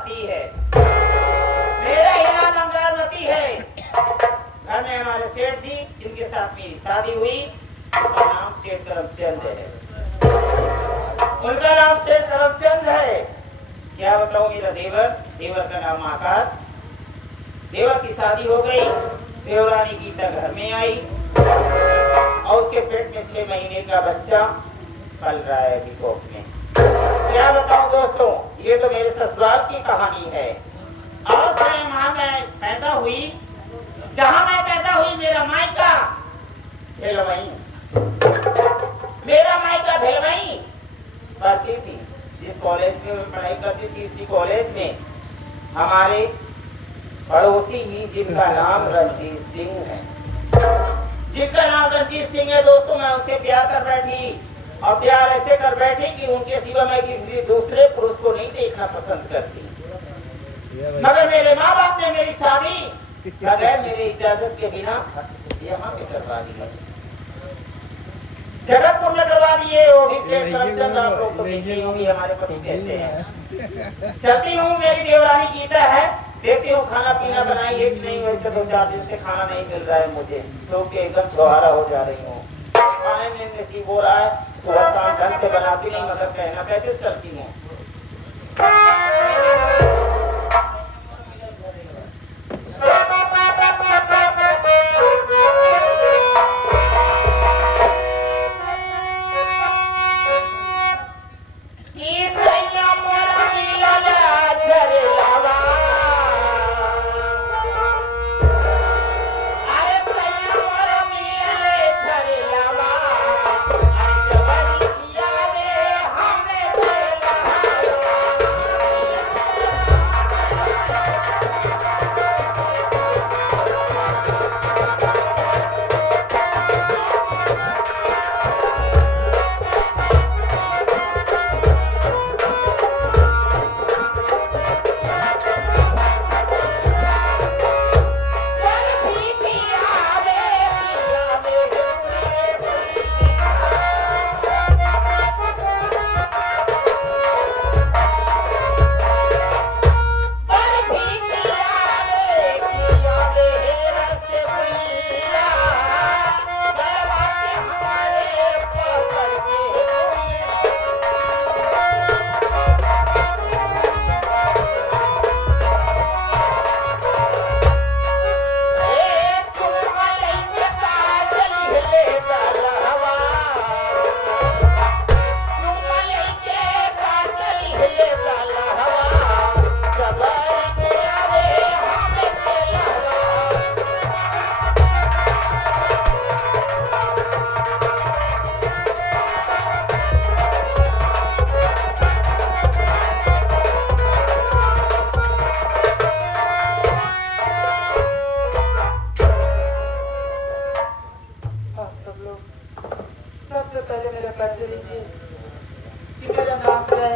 मती है, मेरा हीरा मंगार मती है। घर में हमारे सेठ जी जिनके साथ मेरी शादी हुई, उनका नाम सेठ करमचंद है। उनका नाम सेठ करमचंद है। क्या बताऊं, मेरा देवर का नाम आकाश। देवर की शादी हो गई, देवरानी गीता घर में आई और उसके पेट में 6 महीने का बच्चा पल रहा है विकोप में। क्या बताऊं दोस्तों, ये तो मेरे ससुराल की कहानी है। और वहां मैं पैदा हुई, जहां मैं पैदा हुई मेरा मायका भेलवई, मेरा मायका भेलवई। पढ़ती थी जिस कॉलेज में मैं पढ़ाई करती थी, इसी कॉलेज में हमारे पड़ोसी ही जिनका नाम रंजीत सिंह है, जिनका नाम रंजीत सिंह है दोस्तों, मैं उससे प्यार कर बैठी और प्यार ऐसे कर बैठी कि उनके सिवा मैं किसी दूसरे पुरुष को नहीं देखना पसंद करती। मगर मेरे माँ बाप ने मेरी शादी बगैर मेरी इजाजत के बिना यहाँ पे करवा दी, जगतपुर में करवा दिए। वो भी सेठ करमचंद, आप लोग तो देखे होंगे हमारे पति कैसे हैं। चलती हूँ, मेरी देवरानी गीता है, देखती हूँ खाना पीना बनाई है कि नहीं। वैसे 2-4 दिन से खाना नहीं मिल रहा है मुझे, सो के एकदम छुहारा हो जा रही हूँ। खाने में नसीब हो रहा है, सुबह शाम ढंग से बनाती नहीं, मगर कहना कैसे चलती हूँ।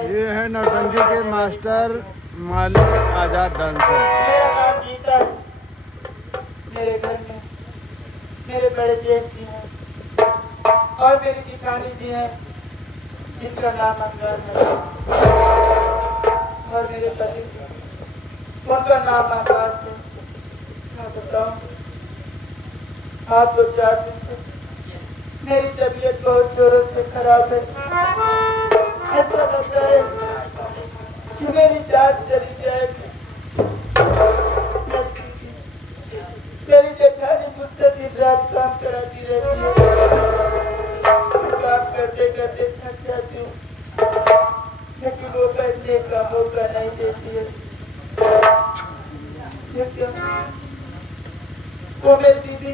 ये है नौटंकी के मास्टर मालिक आजाद डांसर। मेरा नाम गीता है। मेरे घर में मेरे बड़े जेठ जी हैं और मेरी जिठानी जी हैं जिनका नाम अंगार है, और मेरे पति उनका नाम आकाश है। मैं बताऊं, आप 2-4 दिन से मेरी तबीयत बहुत जोरों से खराब है। ऐसा लगता है कि मेरी जान चली जाएगी। मेरी जेठानी मुझसे दिन रात काम कराती रहती है, काम करते करते थक जाती हूँ, लेकिन वो बैठने का मौका नहीं देती है। वो मेरी दीदी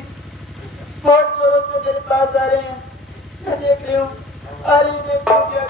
बहुत जोरों से मेरे पास आ रहे हैं, मैं देख रही हूँ, आ रही देखो क्या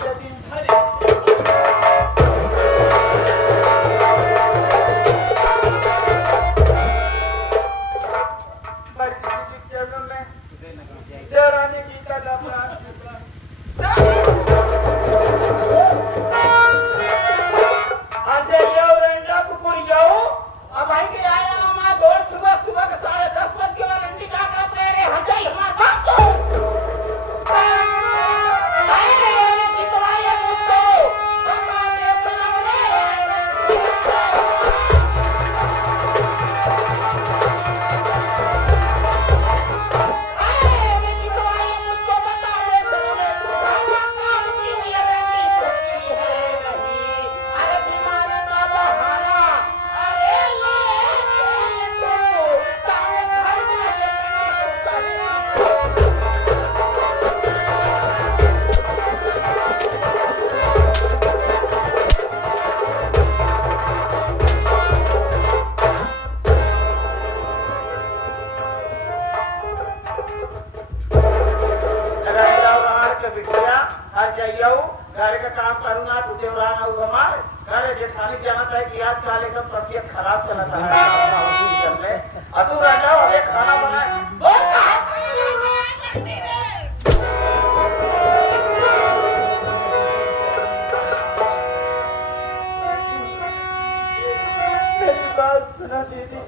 करुणा तू देवरान और हमार करे जेठानी जानत है कि आज काल एकदम तबीयत खराब चलत है चल ले अतु राजा अबे खाना बना वो कहा मेरी बात सुना दीदी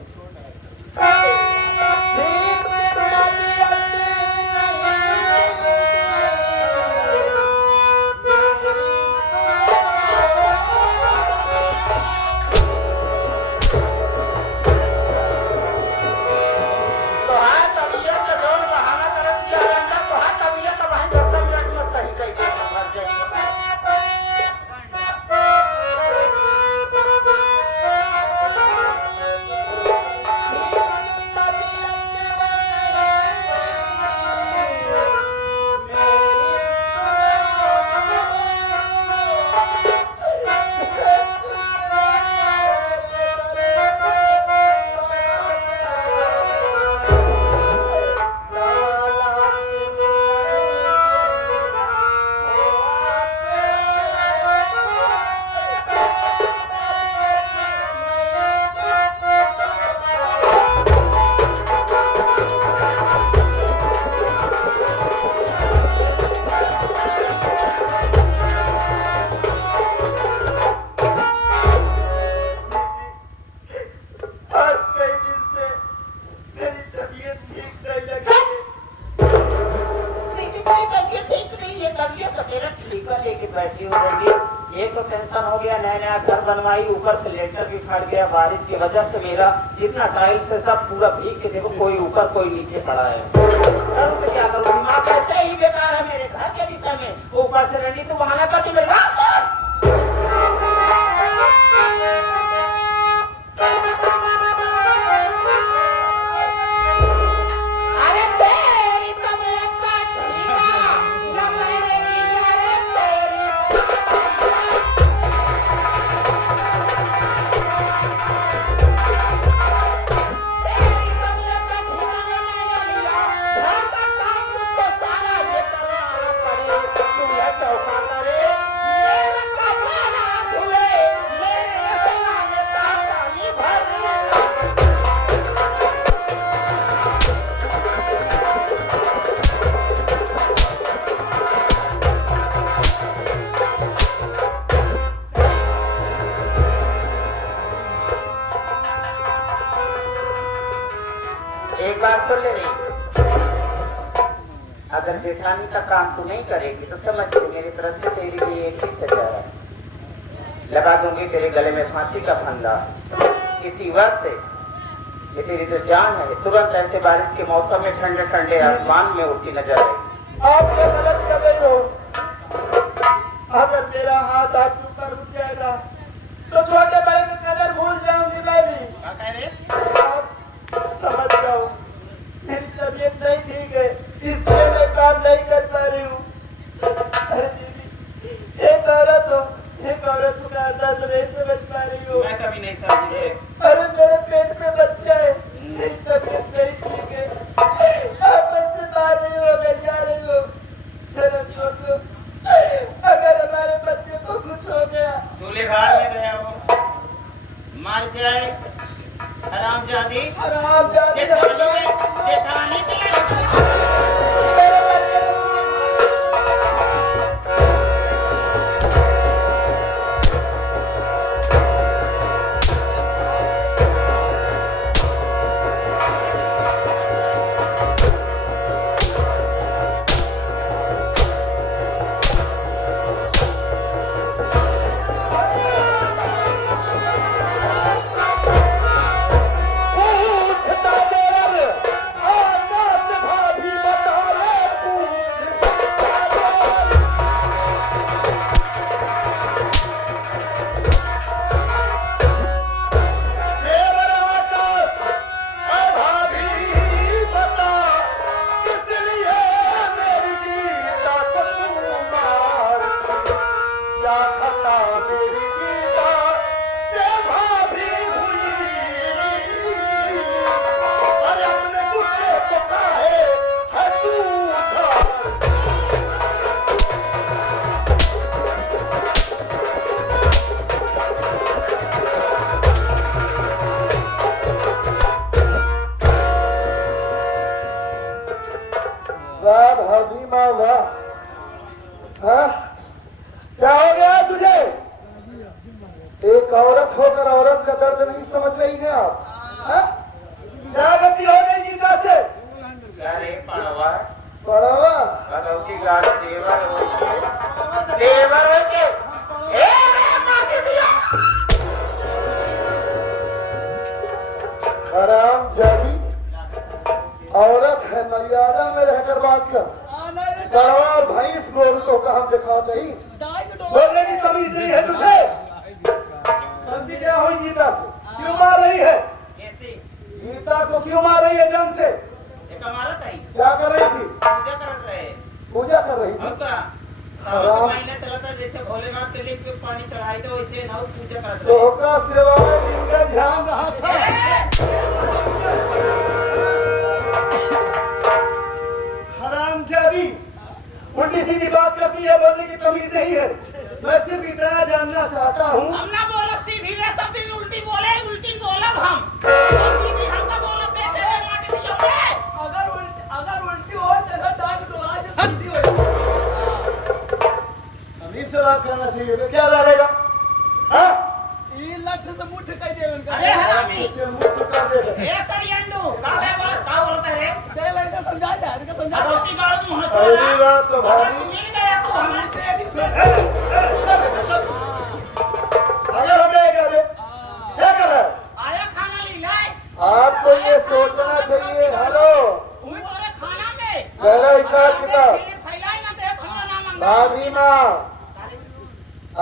ऊपर से लेंटर भी फट गया बारिश की वजह से मेरा जितना टाइल्स है सब पूरा भीग के देखो कोई ऊपर कोई नीचे पड़ा है करूं तो क्या करूं दिमाग ऐसे ही बेकार है मेरे घर के विषय में ऊपर से रही तो वहां का चलेगा अगर जेठानी का काम तू नहीं करेगी तो समझ ले मेरी तरफ से तेरे लिए एक ही सजा है लगा दूंगी तेरे गले में फांसी का फंदा इसी वक्त ये तेरी तो जान है तुरंत ऐसे बारिश के मौसम में ठंडे ठंडे आसमान में उड़ती नजर आई आप ये गलत कर रहे हो अगर मेरा हाथ आपके ऊपर उठ जाएगा तो छोटे बड़े की कदर भूल जाऊंगी मैं भी क्या कह रहे आप समझ जाओ मेरी तबीयत नहीं ठीक है इसलिए मैं काम नहीं कर पा रही हूँ अरे दीदी एक औरत का अंदाज नहीं समझ पा रही हूँ मैं कभी नहीं समझी अरे मेरे पेट में बच्चा है मेरी तबीयत नहीं ठीक है आप मुझसे मार रही हो अगर जा रही हो शर्म सोचो अगर हमारे बच्चे को कुछ हो गया चूल्हे भाड़ में गया हो मर जाए हरामजादी जेठानी मेरे बच्चे को एक औरत होकर औरत का दर्द नहीं समझ रही है आप? हाँ? क्या गलती हो गई गीता से? अरे पड़वा पड़वा भगवती गाल देवर होके देवर होके ए रे माके दिया हराम जाती औरत है, मर्यादा में रहकर बात कर। पड़वा भैंस गोरू को कहा दिखा नहीं, बोलने की कमी नहीं है तुझे। गलती क्या हुई गीता से? क्यों मार रही है? कैसे गीता को क्यों मार रही है जान से? एक हमारा था क्या कर रही थी? पूजा करत रहे पूजा कर रही और थी। का सावन का महीना चला था, जैसे भोलेनाथ के लिए पानी चढ़ाई तो वैसे ना पूजा करत तो रहे। होका सेवा में इनका ध्यान रहा था। हराम जादी उल्टी सीधी बात करती है, बोलने की तमीज नहीं है। मैं सिर्फ इतना जानना चाहता हूँ। हम ना बोलब सीधी रे, सब दिन उल्टी बोले, उल्टी बोलब हम तो सीधी हमका बोलब दे तेरे माटी दियो रे। अगर उल्टी हो तो दाग डोला जो सीधी हो। तमीज से बात करना चाहिए। तो क्या डालेगा? हाँ? ये लठ से मुठ कह दे उनका। अरे हरामी इसे मुंह चुका देगा। ए करियंडू का बोलता है रे? दे लड़का समझा दे, इनका समझा दे। भगवती गाड़ू मुंह पहली छोड़ा बात तो अगर भाई तू मिल गया तो हमारे अगर हो गया क्या रे? क्या कर रहा है? आया खाना ली लाए आपको ये सोचना चाहिए। हेलो, उही तोरे खाना में मेरा हिसाब किताब। छिली फैलाई ना दे खाना ना मंगा। भाभी माँ,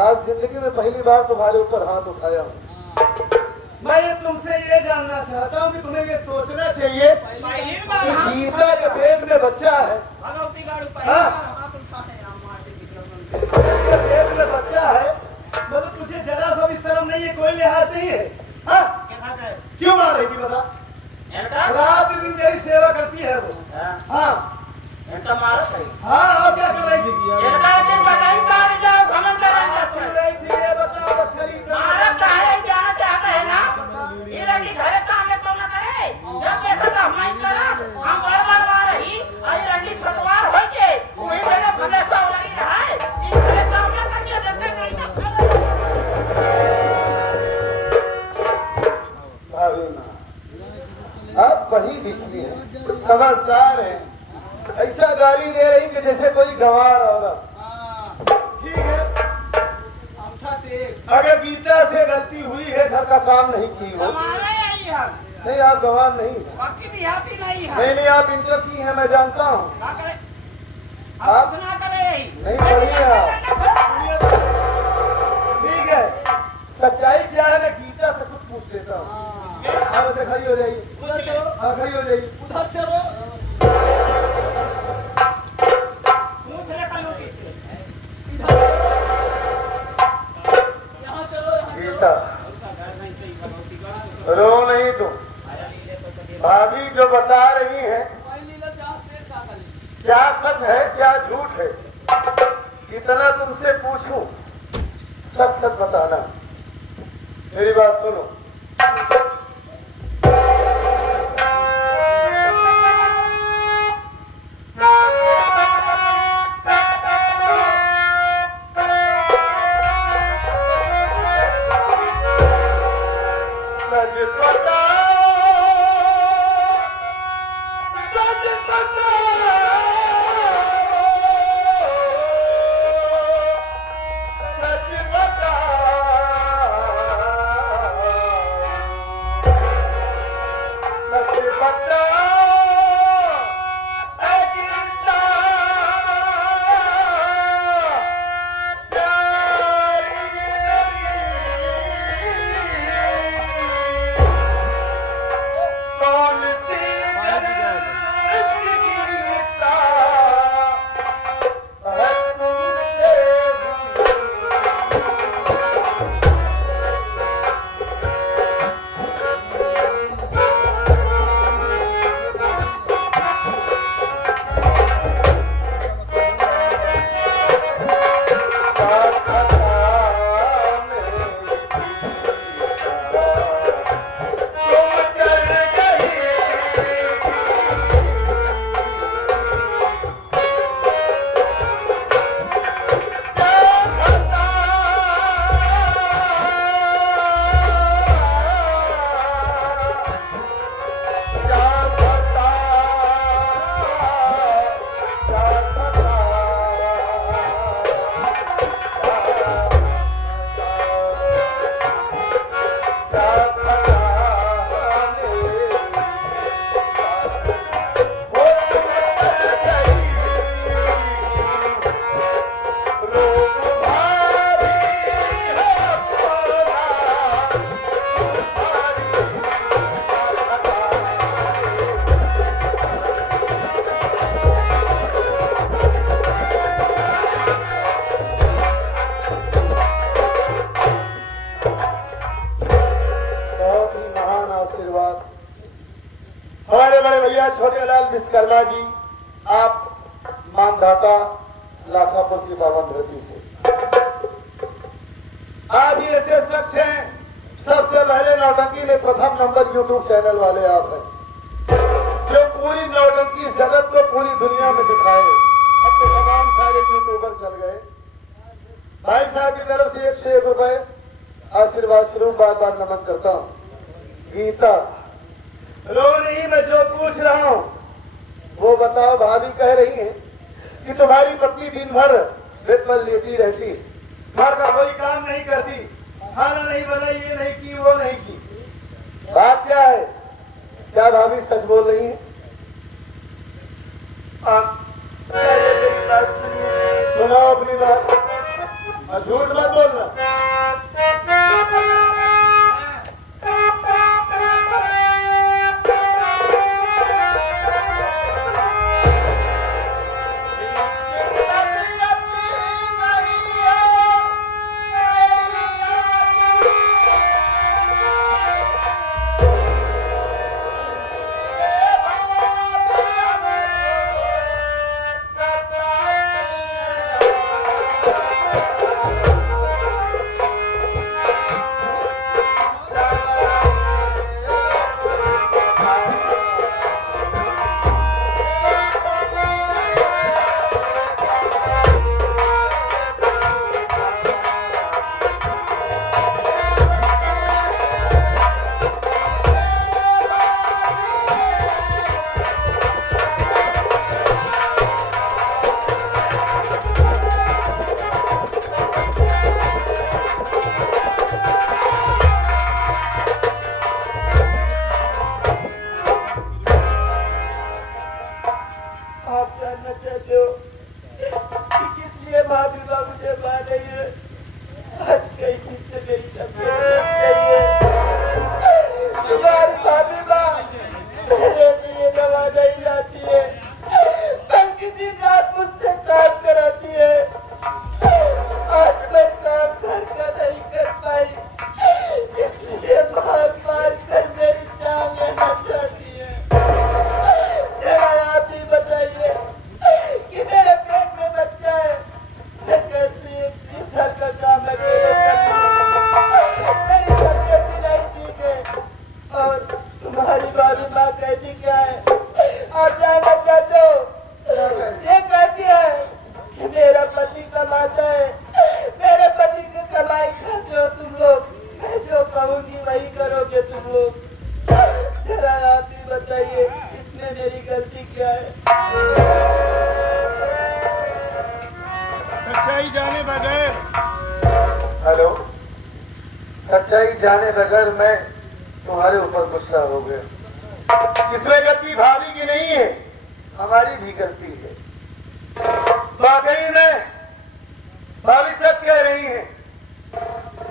आज जिंदगी में पहली बार तुम्हारे ऊपर हाथ उठाया हूँ। मैं तुमसे ये जानना चाहता हूँ कि तुम्हें ये सोचना चाहिए पहली बार कि हाथ गीता के पेट में बच्चा है, भगवती गाड़ू पहली हाँ। बार हाथ उठा है राम माटी की उसके पेट में बच्चा है, मतलब तुझे जरा सा भी शर्म नहीं है, कोई लिहाज नहीं है। हाँ? क्या कर क्यों मार रही थी बता? इनका रात दिन तेरी सेवा करती है वो। हाँ इनका मारा सही हाँ, और क्या कर रही थी? इनका दिन बताई मार जाओ घमंड क्या कर कर रही थी ये बताओ बस खरीद कर। मारा काहे जाना चाहते हैं ना ये लड़की घरे काम है तो ना करे जब देखा तो हम ही करा हम बड़े बार रही आई लड़की छोटवार हो के वही मेरे भले सौ लगी है इन घरे काम ना करके देखते नहीं ना भाभी माँ, आप बड़ी बिजली है, समझदार है, ऐसा गाली दे रही कि जैसे कोई गंवार औरत। ठीक है, अंगूठा टेक। अगर गीता से गलती हुई है, घर का काम नहीं की हो, हमारे आई हम नहीं आप गंवार नहीं, बाकी देहाती नहीं है नहीं नहीं आप इंटर की है, मैं जानता हूँ। ना करे आप- कुछ ना करे यही नहीं बढ़िया। ठीक है, सच्चाई क्या है मैं गीता से कुछ पूछ लेता हूँ। आप से खड़ी हो जाइए। उधर चलो, हाँ खड़ी हो जाइए। उधर चलो। पूछ ले कल से इधर यहाँ चलो, यहाँ चलो। गीता रो नहीं तुम, भाभी जो बता रही है मोबाइल लीला जहाँ से क्या करें? क्या सच है क्या झूठ है, इतना तुमसे पूछूं, सच सच बताना। मेरी बात सुनो। सच बता, सच बता, सच बता, भैया छोटेलाल विश्वकर्मा जी, आप मानदाता लाखापुर की पावन धरती से आप ही ऐसे शख्स हैं, सबसे पहले नौटंकी में प्रथम नंबर यूट्यूब चैनल वाले आप हैं, जो पूरी नौटंकी जगत को पूरी दुनिया में दिखाए। अब तो तमाम सारे यूट्यूबर चल गए। भाई साहब की तरफ से 101 रुपए आशीर्वाद स्वरूप बार बार नमन करता हूँ। गीता रो नहीं, मैं जो पूछ रहा हूँ वो बताओ। भाभी कह रही है कि तुम्हारी पत्नी दिन भर बेड पर लेटी रहती, घर का कोई काम नहीं करती, खाना नहीं बनाई, ये नहीं की वो नहीं की। बात क्या है? क्या भाभी सच बोल रही है? मेरी बात सुनिए, सुनाओ अपनी बात, झूठ मत बोलना। सच्चाई जाने बगैर मैं तुम्हारे ऊपर गुस्सा हो गया। इसमें गलती भाभी की नहीं है, हमारी भी गलती है। वाकई में भाभी सच कह रही है।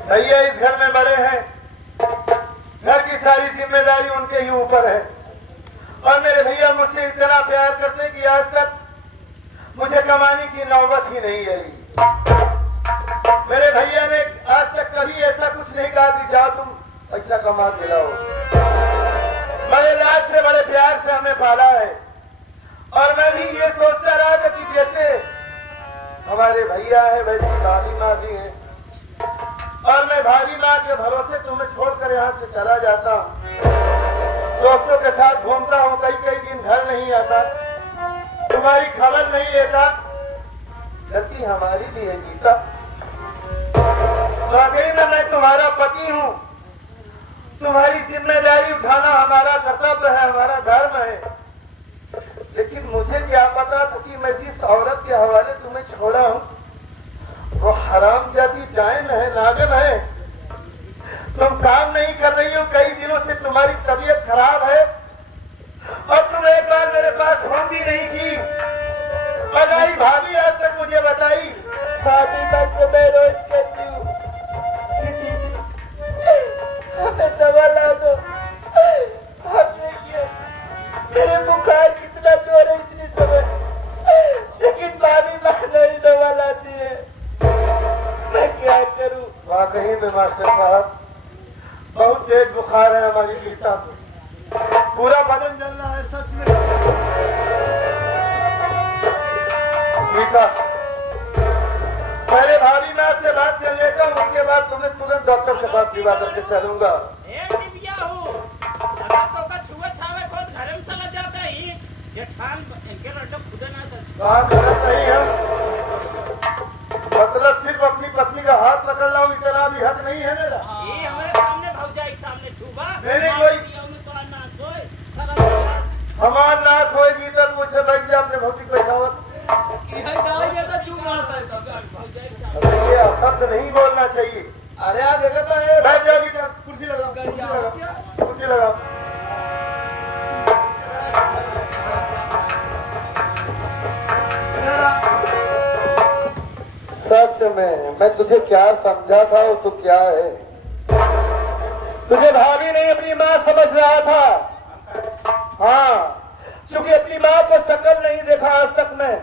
भैया इस घर में बड़े हैं, घर की सारी जिम्मेदारी उनके ही ऊपर है और मेरे भैया मुझसे इतना प्यार करते कि आज तक मुझे कमाने की नौबत ही नहीं आई। मेरे भैया ने आज तक कभी ऐसा कुछ नहीं कहा कि जाओ तुम ऐसा कमा के लाओ। बड़े लाड से बड़े प्यार से हमें पाला है और मैं भी ये सोचता रहा था कि जैसे हमारे भैया है वैसी भाभी माँ भी है और मैं भाभी माँ के भरोसे तुम्हें छोड़कर यहाँ से चला जाता हूँ, दोस्तों के साथ घूमता हूँ, कई कई दिन घर नहीं आता, तुम्हारी खबर नहीं लेता। गलती हमारी भी है गीता। वाकई में मैं तुम्हारा पति हूँ, तुम्हारी जिम्मेदारी उठाना हमारा कर्तव्य है, हमारा धर्म है। लेकिन मुझे क्या पता था कि मैं जिस औरत के हवाले तुम्हें छोड़ा हूँ वो हराम जाती जान है, नागिन है। तुम काम नहीं कर रही हो, कई दिनों से तुम्हारी तबीयत खराब है और तुम एक बार मेरे पास फोन भी नहीं की। बताई भाभी आज तक मुझे बताई भाभी तक से मैं रोज कहती हूँ हमें दवा ला दो। आप देखिए मेरे बुखार कितना जोर है इतनी समय, लेकिन भाभी नहीं दवा लाती है, मैं क्या करूँ। वाकई में मास्टर साहब बहुत तेज बुखार है हमारी गीता को। पूरा बदन जल रहा है सच में। मीठा, पहले भाभी मैं आपसे बात कर लेता हूँ, उसके बाद तुम्हें तुरंत डॉक्टर के पास दिवा करके चलूंगा। ए दिव्या हो, अगर तो का छुआ छावे खुद घर में चला जाता ही जेठान इनके लड्डू खुद ना सच। बात गलत नहीं है, मतलब सिर्फ अपनी पत्नी का हाथ पकड़ रहा हूँ, इतना भी हक नहीं है मेरा। ये हमारे सामने भौजाई के सामने छुबा नहीं कोई तो ना सोए सारा हमार नाश होएगी तो मुझसे बैठ जा अपने भौतिक बैठावत। यह गाय जैसा चुप रहता है तब भौजाई के सामने ये शब्द नहीं बोलना चाहिए। अरे आप देखो तो ये बैठ जा बेटा, कुर्सी लगाओ, कुर्सी लगाओ, कुर्सी लगाओ। सच में मैं तुझे क्या समझा था और तू क्या है। तुझे भाभी नहीं अपनी माँ समझ रहा था। हाँ, क्योंकि अपनी माँ को शक्ल नहीं देखा आज तक मैं।